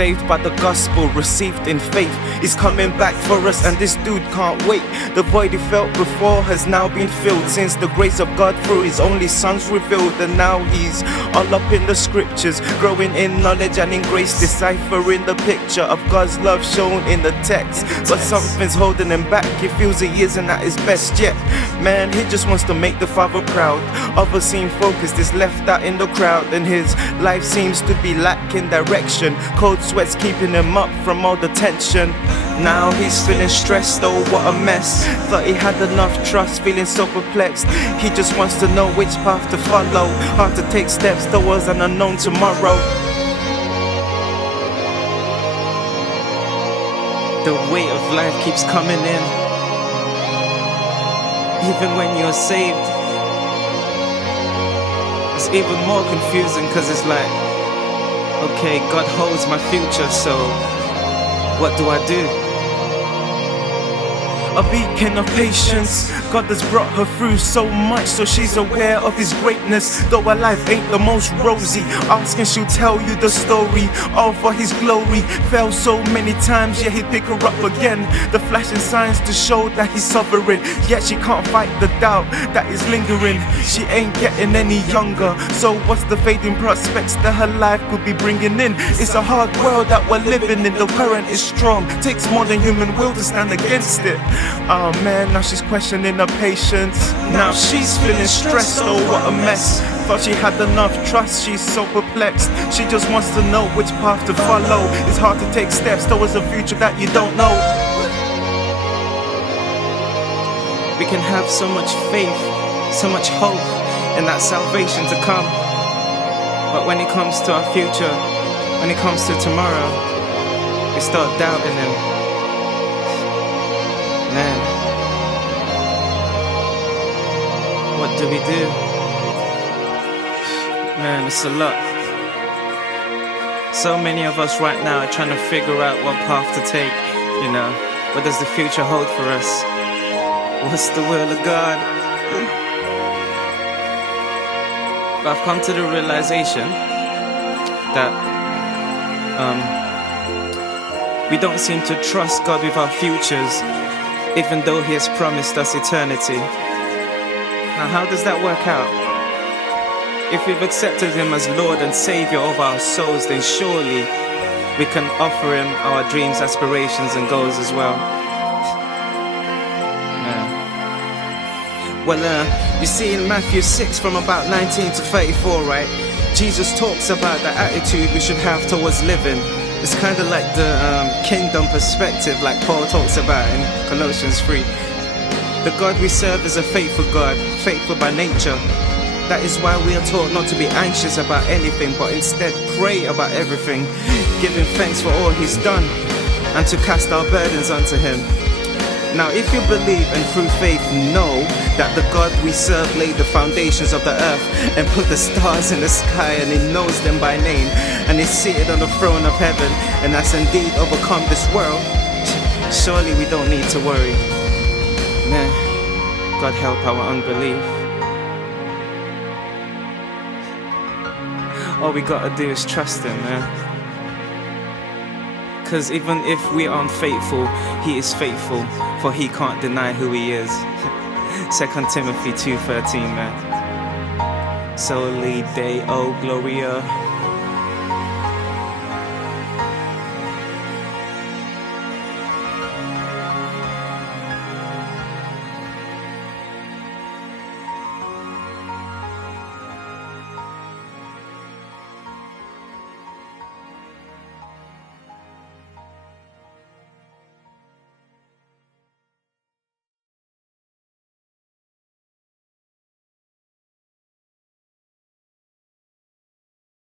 saved by the gospel, received in faith. He's coming back for us, and this dude can't wait. The void he felt before has now been filled, since the grace of God through his only son's revealed. And now he's all up in the scriptures, growing in knowledge and in grace, deciphering the picture of God's love shown in the text. But something's holding him back. He feels he isn't at his best yet. Man, he just wants to make the Father proud. Others seem focused, is left out in the crowd, and his life seems to be lacking direction. Cold sweats keeping him up from all the tension. Now he's feeling stressed, oh what a mess. Thought he had enough trust, feeling so perplexed. He just wants to know which path to follow. Hard to take steps towards an unknown tomorrow. The weight of life keeps coming in, even when you're saved. It's even more confusing, cause it's like, okay, God holds my future, so what do I do? A beacon of patience, God has brought her through so much, so she's aware of his greatness. Though her life ain't the most rosy, asking she'll tell you the story, all for his glory. Fell so many times, yeah, he'd pick her up again. The flashing signs to show that he's sovereign, yet she can't fight the doubt that is lingering. She ain't getting any younger, so what's the fading prospects that her life could be bringing in? It's a hard world that we're living in, the current is strong, takes more than human will to stand against it. Oh man, now she's questioning her patience. Now she's feeling stressed, oh what a mess. Thought she had enough trust, she's so perplexed. She just wants to know which path to follow. It's hard to take steps towards a future that you don't know. We can have so much faith, so much hope in that salvation to come, but when it comes to our future, when it comes to tomorrow, we start doubting him. Man, what do we do? Man, it's a lot. So many of us right now are trying to figure out what path to take. You know, what does the future hold for us? What's the will of God? But I've come to the realization that we don't seem to trust God with our futures, even though he has promised us eternity. Now how does that work out? If we've accepted him as Lord and Savior of our souls, then surely we can offer him our dreams, aspirations and goals as well. Yeah. Well, you see in Matthew 6 from about 19 to 34, right? Jesus talks about the attitude we should have towards living. It's kind of like the kingdom perspective, like Paul talks about in Colossians 3. The God we serve is a faithful God, faithful by nature. That is why we are taught not to be anxious about anything, but instead pray about everything, giving thanks for all he's done, and to cast our burdens unto him. Now if you believe and through faith know that the God we serve laid the foundations of the earth and put the stars in the sky, and he knows them by name, and is seated on the throne of heaven, and has indeed overcome this world, surely we don't need to worry. Man, God help our unbelief. All we gotta do is trust him, man. Because even if we are unfaithful, he is faithful, for he can't deny who he is. 2 Timothy 2:13, man. Soli Deo Gloria.